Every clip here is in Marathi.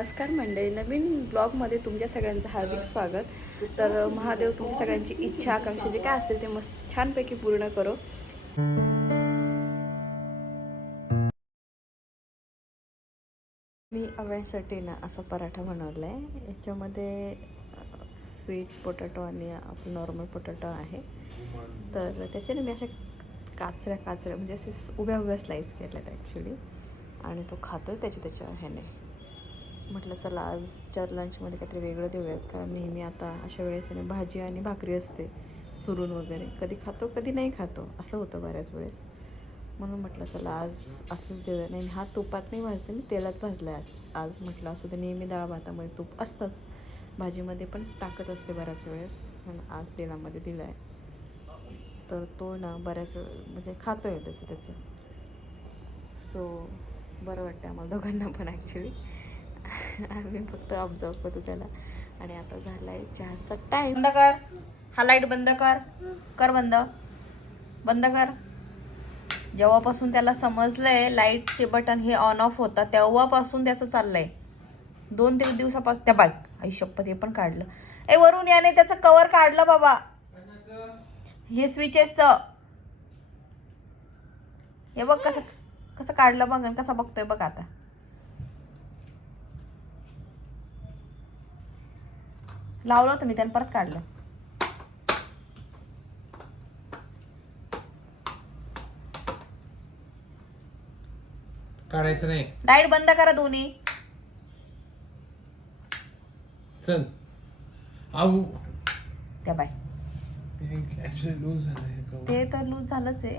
नमस्कार मंडळी नवीन ब्लॉगमध्ये तुमच्या सगळ्यांचं हार्दिक स्वागत. तर महादेव तुमच्या सगळ्यांची इच्छा आकांक्षा जे काय असतील ते मस्त छानपैकी पूर्ण करो. मी अव्यासाठी ना असा पराठा बनवला आहे याच्यामध्ये स्वीट पोटॅटो आणि आपलं नॉर्मल पोटॅटो आहे. तर त्याच्याने मी अशा काचऱ्या काचऱ्या म्हणजे असे उभ्या उभ्या स्लाईस केल्यात ॲक्च्युली आणि तो खातोय त्याच्या त्याच्या ह्याने. म्हटलं चला आजच्या लंचमध्ये काहीतरी वेगळं देऊयात कारण नेहमी आता अशा वेळेस आहे भाजी आणि भाकरी असते चुरून वगैरे. कधी खातो कधी नाही खातो. असं होतं बऱ्याच वेळेस. म्हणून म्हटलं चला आज असंच देऊया. नाही हा तुपात नाही भाजते मी तेलात भाजला आज. आज म्हटलं असू दे नेहमी डाळ भातामध्ये तूप असतंच. भाजीमध्ये पण टाकत असते बऱ्याच वेळेस. म्हणून आज तेलामध्ये दिलं आहे तर तो ना बऱ्याच वेळ- म्हणजे खातो आहे तसं त्याचं. सो बरं वाटतं आम्हाला दोघांना पण ॲक्च्युली आम्ही फक्त ऑब्झर्व करतो त्याला. आणि आता झालाय आहे चहाचा टाईम बंद कर. हा लाइट बंद कर. कर बंद. बंद कर. जेव्हापासून त्याला समजलंय लाईटचे बटन हे ऑन ऑफ होतात तेव्हापासून त्याचं चाललंय. दोन तीन दिवसापासून त्या बाईक आयुष्यपत हे पण काढलं. ए वरून याने त्याचं कवर काढलं बाबा. हे स्विचेसचं हे बघ कसं कसं काढलं बघ कसं बघतोय बघ आता. लावलं होतं मी त्याने परत काढलं. काढायचं नाही. लाइट बंद करा दोन्ही. चल. आऊ. त्या बाय. Actually loose. ते तर लूज झालंच आहे.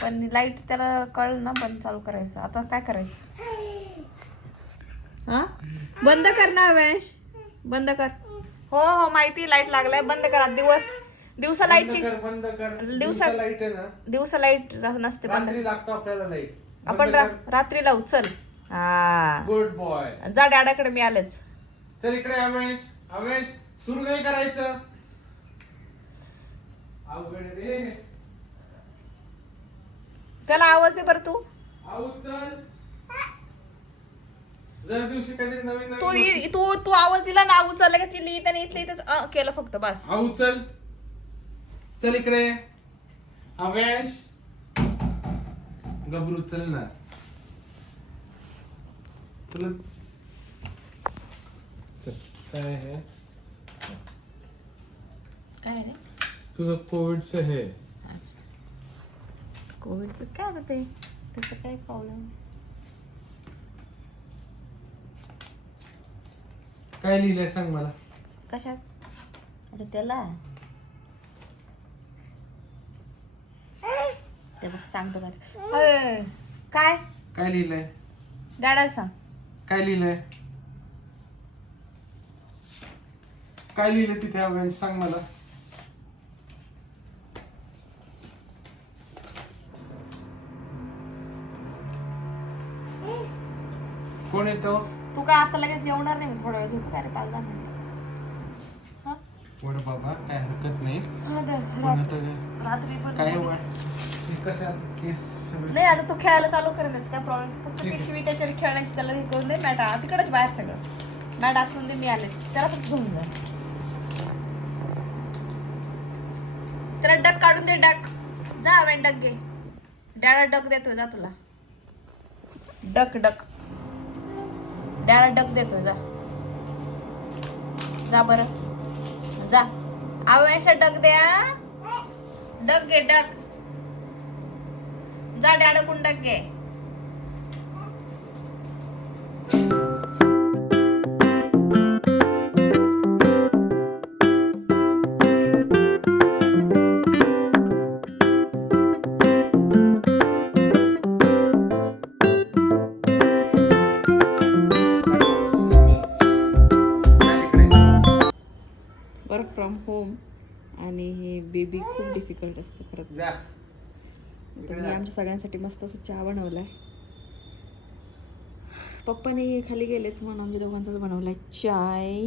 पण लाइट त्याला कळलं ना बंद चालू करायचं. आता काय करायचं? हा? बंद कर ना वेश बंद कर. हो हो माहिती लाइट लागलाय बंद करा दिवस दिवसा बंद लाईटची कर बंद कर. दिवसा- लाइट आहे ना. दिवसा लाइट नसते बंद. रात्री लागतो आपल्याला लाइट आपण रा- रात्री लावू चल हा. गुड बॉय जा डॅडाकडे मी आलेच. चल इकडे अवेश. अवेश सुरू नाही करायचं. अवघड रे. त्याला आवाज दे बरं तू. आऊ चल दर दिवशी काहीतरी नवीन तू नवीन इ- तू तू आवाज दिला ना उचललं का चिल्ली त्याने इथलं इथंच अ केलं फक्त बस. आऊ चल चल इकडे. अवेश. गबरू चल ना. तुला चल काय आहे? काय रे? तुझं कोविडचं हे. कोविडचं काय होतं ते? त्याचं काय प्रॉब्लेम काय लिहिलंय सांग मला? कशात? अच्छा त्याला. ते बघ सांगतो का ते. अय, काय? काय लिहिलंय? डॅडाला सांग. काय लिहिलंय? काय लिहिलंय तिथे अवेश सांग मला. कोण येतो? तू काय आता लगेच जेवणार नाही? थोडा वेळ झोप काय रे पाच दहा मिनिटं. हा? वड बाबा काय हरकत नाही. रात्री. पण काय वड हे केस नाही आता तो खेळायला चालू करेलच. काय प्रॉब्लेम फक्त ठीक आहे. पिशवी त्याच्या खेळण्याची त्याला हे करून दे. मॅट आ- तिकडच बाहेर सगळं. मॅट आतून दे मी आलेच. त्याला फक्त घेऊन जा त्याला डक काढून दे डक जा वेन डक घे. डॅडा डक देतोय जा तुला. Duck duck. डॅडा डग देतो जा. जा बरं. जा. आव्याशा डग द्या. डग घे डग जा डॅडा कुंडक घे. डिफिकल्ट असतं खरंच. तर मी आमच्या सगळ्यांसाठी मस्त असं चहा बनवलाय. पप्पाने खाली गेलेत म्हणून आमच्या दोघांचाच बनवलाय चाय.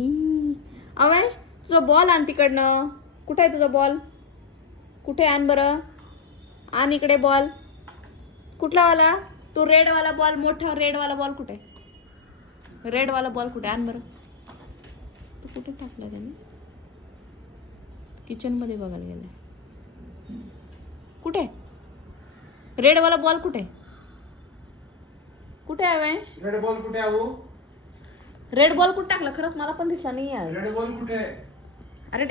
अवेश तुझा बॉल आण तिकडनं. कुठे आहे तुझा बॉल कुठे आण बरं? आण इकडे बॉल कुठला वाला? तू रेडवाला बॉल मोठा रेडवाला बॉल कुठे? रेडवाला बॉल कुठे? आण बरं. तो कुठे टाकला त्याने? किचनमध्ये बघायला गेलाय. कुठे? रेडवाला बॉल कुठे? कुठे आहे वंश रेड बॉल कुठे आहे रेड बॉल कुठे टाकला? खरंच मला पण दिसला नाही आज. रेड बॉल कुठे आहे? अरे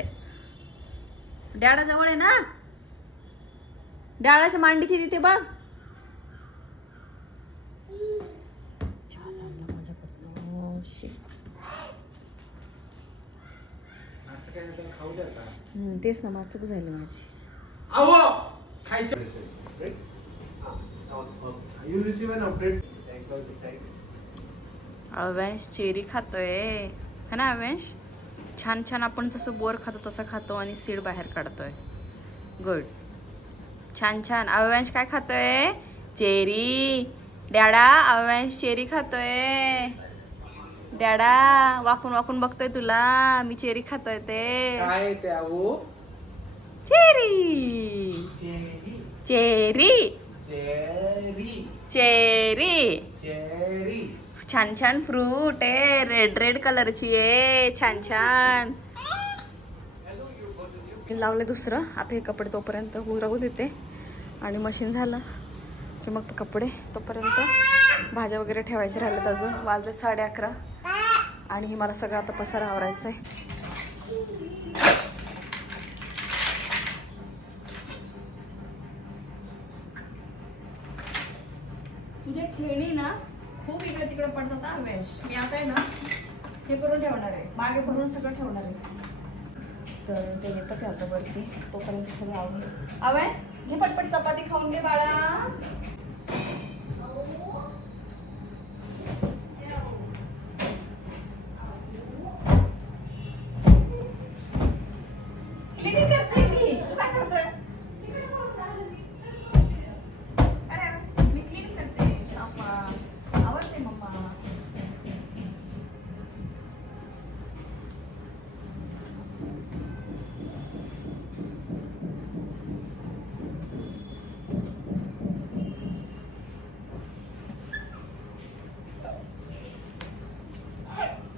डॅडा जवळ आहे ना? डॅडाच्या मांडीची तिथे बघ. चहा सांडला माझ्याकडनं. Oh, shit. असं काय नाही त्याला खाऊ द्या का हम्म, तेच ना माझं चूक झाली माझी. अहो! खायचं. You receive an update Avesh cherry खातोय. है ना अवेश? छान छान आपण जसं बोर खातो तसं खातो आणि सीड बाहेर काढतोय. गुड छान छान. अवेश काय खातोय? चेरी. डॅडा अवेश चेरी खातोय. डॅडा वाकून वाकून बघतोय तुला. मी चेरी खातोय ते. काय cherry. Cherry. Cherry. Cherry. Cherry. Cherry. छान छान फ्रूट आहे रेड रेड कलरची आहे छान छान. लावले दुसरं. आता हे कपडे तोपर्यंत उरवू देते. आणि मशीन झालं की मग कपडे तोपर्यंत भाज्या वगैरे ठेवायचे राहिलेत अजून. वाजले साडे अकरा. आणि हे मला सगळं आता पसारा आवरायचं आहे तुझे खेळणी ना खूप इकडे तिकडे पडतात हा वेश. मी आता आहे ना हे करून ठेवणार आहे. मागे भरून सगळं ठेवणार आहे. तर ते येतात आता वरती. तोपर्यंत सगळं आवडून आवेश घे पटपट चपाती खाऊन घे बाळा क्लिनिंग करते मी तू काय करतोय अरे मी क्लीन करते साफा आवडते मम्मा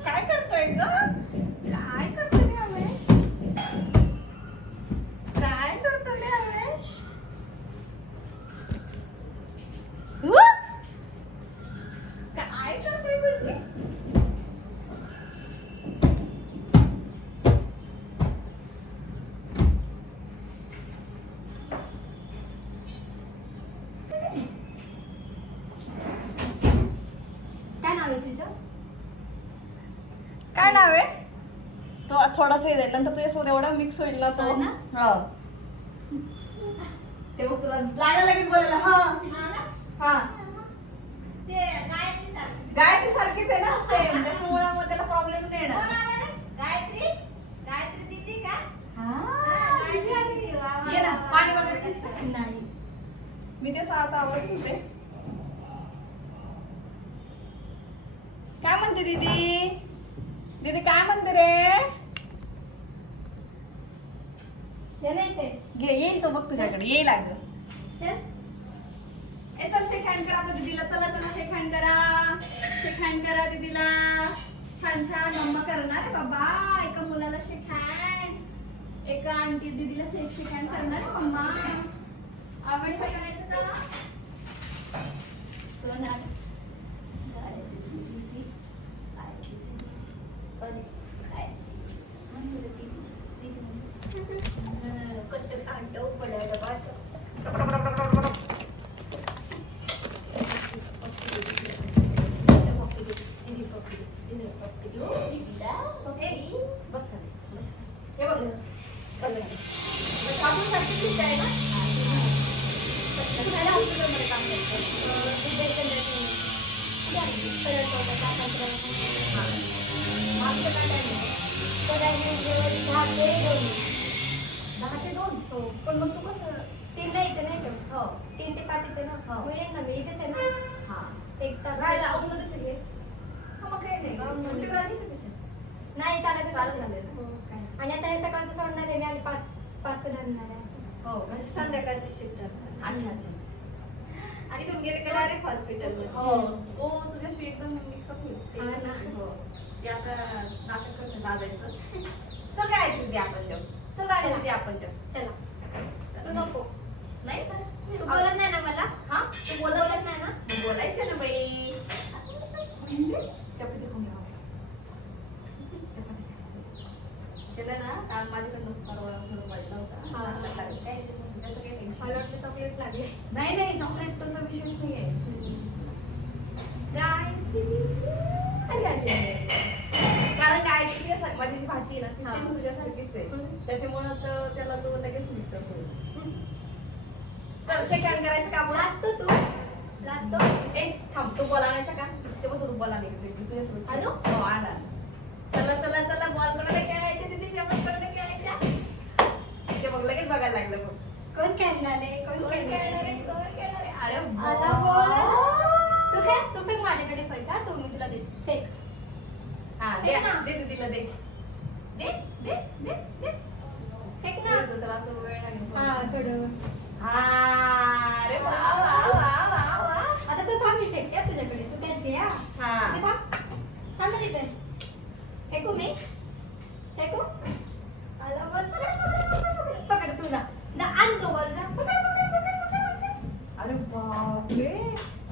काय करतोय ग काय करतोय रे रमेश काय करतोय रे रमेश हु? काय करतोय म्हटलं? काय नाव आहे तुझं काय नाव आहे तो थोडासा हे जाईल नंतर तुझ्यासोबत एवढा मिक्स होईल ना तो. हो ना? हा. ते मग तुला लागलं लगेच बोलायला हा. हा गायत्री सारखीच आहे ना? सेम त्याच्यामुळे मग त्याला प्रॉब्लेम नाही येणार. हा, ये ना पाणी वगैरे घ्यायचं. नाही. मी ते आता आवडच होते. काय म्हणते दीदी काय म्हणते रे ये नाही ते घे येईल तो बघ तुझ्याकडे येईल अगं. चल. ए चल शेक हँड करा आपल्या दीदीला. चला चला शेक हँड करा. शेक हँड करा दीदीला. छान छान. मम्मा करणार बाबा. एका मुलाला शेक हँड एका आंटी दिदीला शेक शेक हँड करणार मम्मा. आवड करायचं का पण मग तू कसं तीनला यायचं नाही का? हो. तीन ते पाच येते ना? हो. मग येईन ना मी इथेच आहे ना? हा. एक तास राहायला औरंगाबादच आहे. हा, मग काही नाही. सुट्टीवर आली का कशी? नाही चालत चालत झाले ना? हो. काय? आणि आता हे सकाळचं सोडणार आहे मी आणि पाच पाच धरणार आहे असं. हो म्हणजे संध्याकाळची शिफ्ट अच्छा अच्छा अच्छा. आणि तुम्ही गेले का डायरेक्ट हॉस्पिटल हो. तो तुझ्याशी एकदम मिक्सअप होईल. हा ना. हो. ते आता नाटक करते दादायचं चल काय ऐकू दे आपण तेव चल राजा दे आपण तेव चला. तू नको नाही तू बोलत नाही ना मला? हा? तू बोलत नाही ना बोलायचं ना बाई. चपाती खाऊन केलं ना काल माझ्याकडनं परवा पडला होता हा. काय ते पण त्याचं काही टेन्शन मला वाटलं चॉकलेट लागले नाही नाही चॉकलेट तसा विषयच नाही आहे काय अरे, अरे, अरे. माझी जी भाजी आहे ना ती हा. सेम तुझ्यासारखीच आहे. त्याच्यामुळं त्याला तो लगेच मिक्सअप होईल चल शेकाण करायचं का आपण? लाजतो तू. लाजतो. ए थांब तो बॉल आणायचा का? ते बघ तो बॉल आणायचा तुझ्यासोबत. आलो? हो आणा चला चला चला बॉल कोणाला खेळायचे तिथे जेवण कोणाला खेळायच्या ते बघ लगेच बघायला लागलं बघ. कोण खेळणार? आहे कोण खेळणार? आहे? कोण खेळणार? आहे? अरे आला. बोल. तू फेक तू फेक माझ्याकडे फेक का तू मी तुला दे फेक. हा दे ना. दे दे तिला दे. दे दे दे दे. फेक ना. त्याला तो वेळ लागेल थोडं. हा अरे वा वा वा वा वा. आता तू थांब मी फेकते हा तुझ्याकडे. तू कॅच घे हा. हा. इथे थांब. थांब ना तिथे. फेकू मी? फेकू? आला पकड पकड तू जा जा आण तो बॉल जा. पकड पकड पकड पकड पकड. अरे बापरे.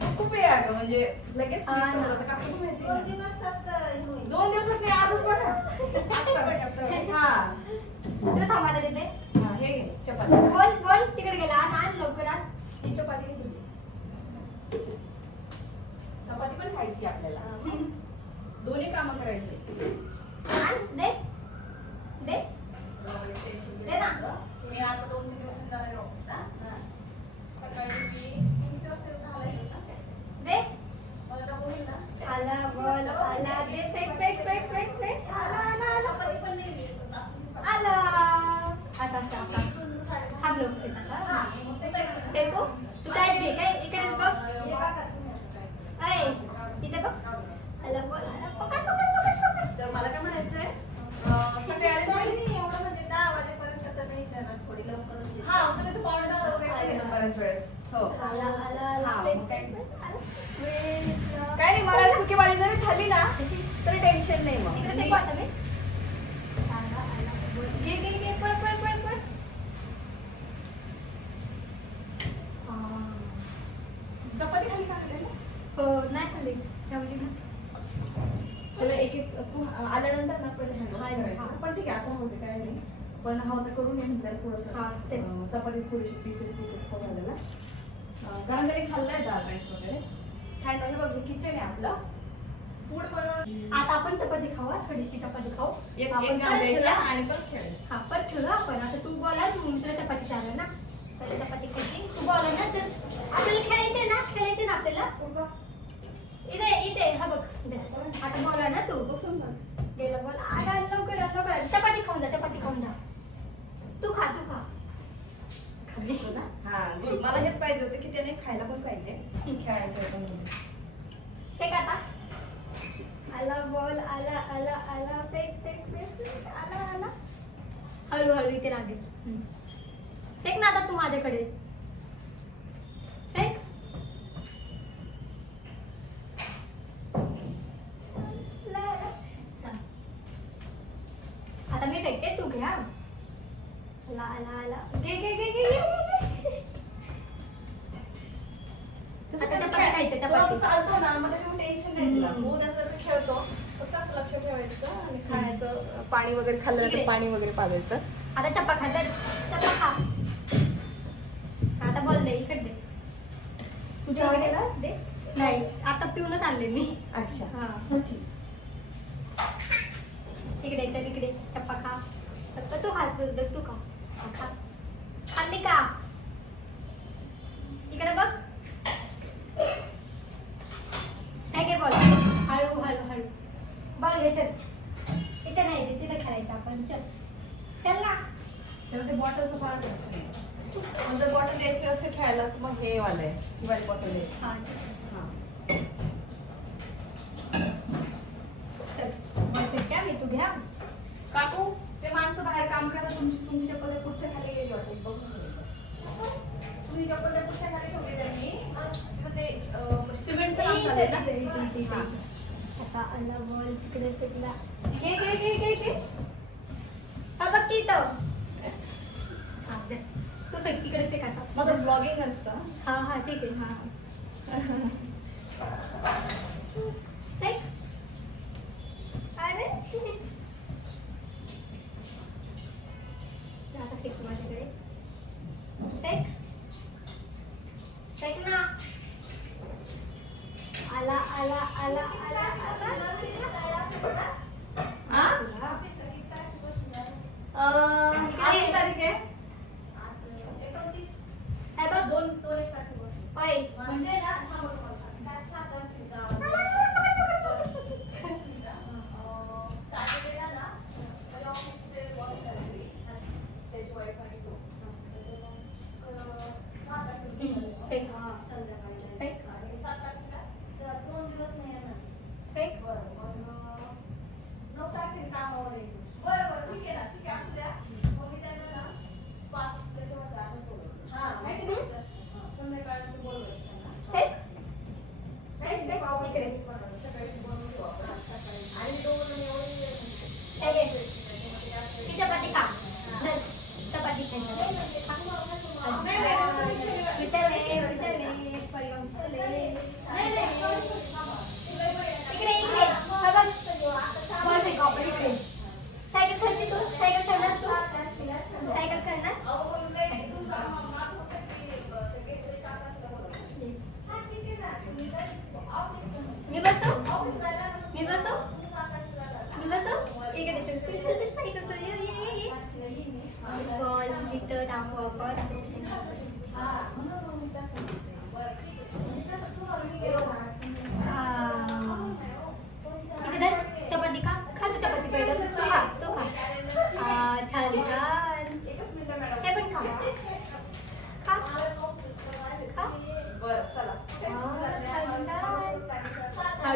तो खूप आहे अगं म्हणजे लगेच हा mix ना. होतं. का तुला माहिती आहे? होईल. दोन दिवसात नाही आजच बघा. हा. तू थांब तिथे हे घे चपाती. बोल बोल तिकडे गेला. आण आण लवकर आण. ही चपाती हा तुम्ही तर पावणे दहा वगैरे येईल बऱ्याच वेळेस. हो. आला आला आला हा, मग. काय? नाही मला सुकी भाजी जरी झाली ना तरी टेन्शन नाही मग इकडे फेकू आता मी आला आला बॉल घे घे घे पळ पळ पळ पळ हा. चपाती खाली खाल्ली ना हो नाही खाल्ली ठेवली ना त्याला एक एक तू आल्यानंतर ना पहिले हँडवॉश हा, करायचं हा. पण ठीक आहे आता होते काय नाही पण हा होता करून ये म्हटलं थोडंसं चपाती थोडीशी पीसेस पीसेस करून आलेला. कारण त्यांनी खाल्लाय दाल राईस वगैरे. हँडवॉश बघ किचन आहे आपलं. फूड बनवून आता आपण चपाती खाऊ थोडीशी चपाती खाऊ. एक आपण. आणि परत खेळायचं. हा परत ठेवलं आपण? आता तू बोला तू तुला चपाती चालू ना. चला चपाती खायची. तू बोला ना तर आपल्याला खेळायचे ना? खेळायचे ना आपल्याला? इथे इथे हा बघ. आता बोला ना तू. बसून गेला बोल. आगा लवकर लवकर. चपाती खाऊन जा चपाती खाऊन जा. तू खा तू खा खाल्ली ना हा. मला हेच पाहिजे होतं की त्याने खायला पण पाहिजे खेळायचं याच्यामध्ये. फेक आता आला बॉल आला आला आला फेक फेक फेक. आला आला हळूहळू इथे लागेल. फेक ना आता तू माझ्याकडे फेक. आता मी फेकते तू घ्या आला आला आला घे घे घे घे तसं आता चपाती खायची, चपाती. चालतो ना मग त्याच्यामुळे टेन्शन नाही तुला. हम्म. खेळतो. फक्त असं लक्ष ठेवायचं आणि खाण्याचं पाणी वगैरे खाल्लं इकडे. तर पाणी वगैरे पाजायचं. आता चप्पा खा दे चप्पा खा. आता बॉल दे इकडे दे. घेणार? दे नाही आता पिऊनच आणले मी. अच्छा. हा. हो, ठीक इकडे चल इकडे. चप्पा खा. चप्पा तू खा तू खा. तिकडे ते काका माझं ब्लॉगिंग असतं. हां हां ठीक आहे. हां.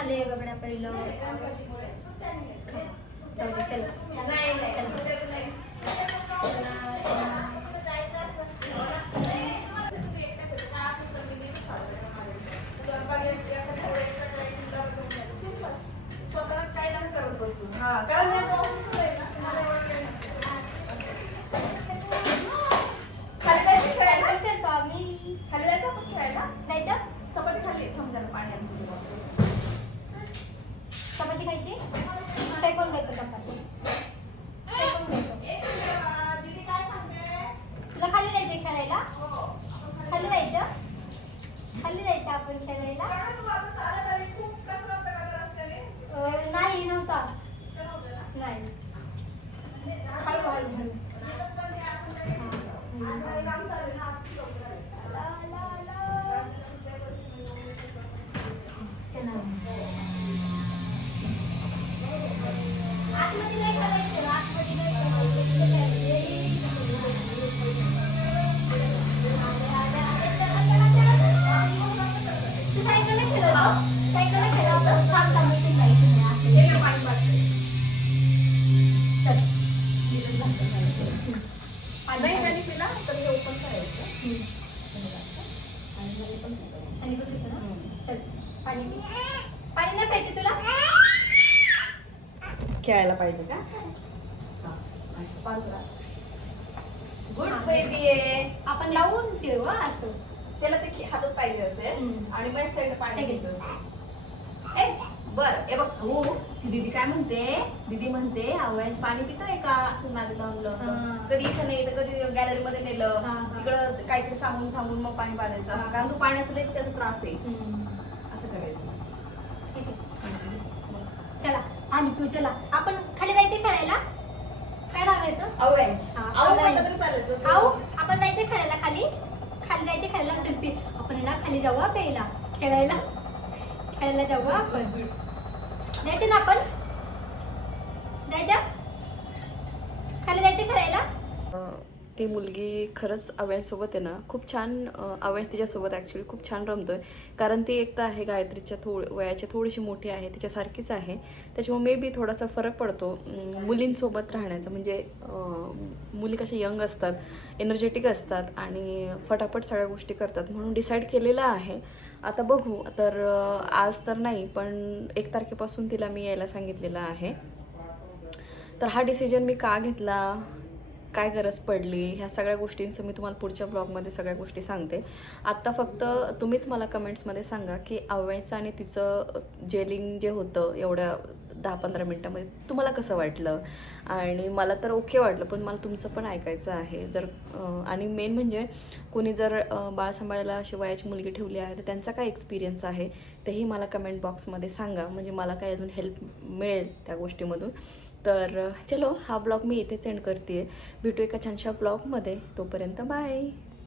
आले बघण्या पहिलं. स्वतःला साईड करून बसू. हा कारण आपण खेळायला? नाही नव्हता. नाही. हळूहळू. हळू तर ओपन करायचं. चल. पाणी पाणी नाही पाहिजे तुला? खेळायला पाहिजे. का गुड बेबी आहे. आपण लावून ठेवू असं. त्याला ते हातात पाहिजे असेल आणि मग साईड पाणी घ्यायचं असेल. ए बर हे बघ हो ती दीदी काय म्हणते? दीदी म्हणते आवयाच पाणी पितोय का? असं नादी लावलं हा. कधी इथं नाही तर कधी गॅलरी मध्ये नेलं. हा, हा. तिकडं काहीतरी सांगून सांगून मग पाणी पाडायचं असं हा. कारण तो पाण्याचा लई त्याचा त्रास आहे. असं करायचं. ठीक आहे. चला पाणी पिऊ चला. आपण खाली जायचे खेळायला? काय लावायचं? हा, आऊ तो- आऊ आपण जायचं खेळायला खाली? खाली जायचे खेळायला चल आपण ना खाली जाऊ हा प्यायला. खेळायला? खेळायला जाऊ आपण. जायचं ना आपण? जायचं खाली जायचे खेळायला ती मुलगी खरंच अव्यांसोबत आहे ना. खूप छान अं, तिच्यासोबत ॲक्च्युली खूप छान रमतोय. कारण ती एक तर आहे गायत्रीच्या थोड वयाच्या थोडीशी मोठी आहे तिच्यासारखीच आहे. त्याच्यामुळे मे बी थोडासा फरक पडतो मुलींसोबत राहण्याचा. म्हणजे मुली कशा यंग असतात एनर्जेटिक असतात आणि फटाफट सगळ्या गोष्टी करतात म्हणून डिसाईड केलेलं आहे. आता बघू. तर आज तर नाही पण एक तारखेपासून तिला मी यायला सांगितलेलं आहे. तर हा डिसिजन मी का घेतला? काय गरज पडली? ह्या सगळ्या गोष्टींचं मी तुम्हाला पुढच्या ब्लॉगमध्ये सगळ्या गोष्टी सांगते. आत्ता फक्त तुम्हीच मला कमेंट्समध्ये सांगा की अव्याचं आणि तिचं जेलिंग जे होतं एवढ्या दहा पंधरा मिनटामध्ये तुम्हाला कसं वाटलं? आणि मला तर ओके वाटलं पण मला तुमचं पण ऐकायचं आहे. जर आणि मेन म्हणजे कोणी जर बाळ सांभाळायला अशी वयाची मुलगी ठेवली आहे तर त्यांचा काय एक्सपिरियन्स आहे? तेही मला कमेंट बॉक्समध्ये सांगा. म्हणजे मला काय अजून हेल्प मिळेल त्या गोष्टीमधून. तर चलो हा ब्लॉग मी इथेच एंड करते आहे भेटू एका छानशा ब्लॉगमध्ये तोपर्यंत बाय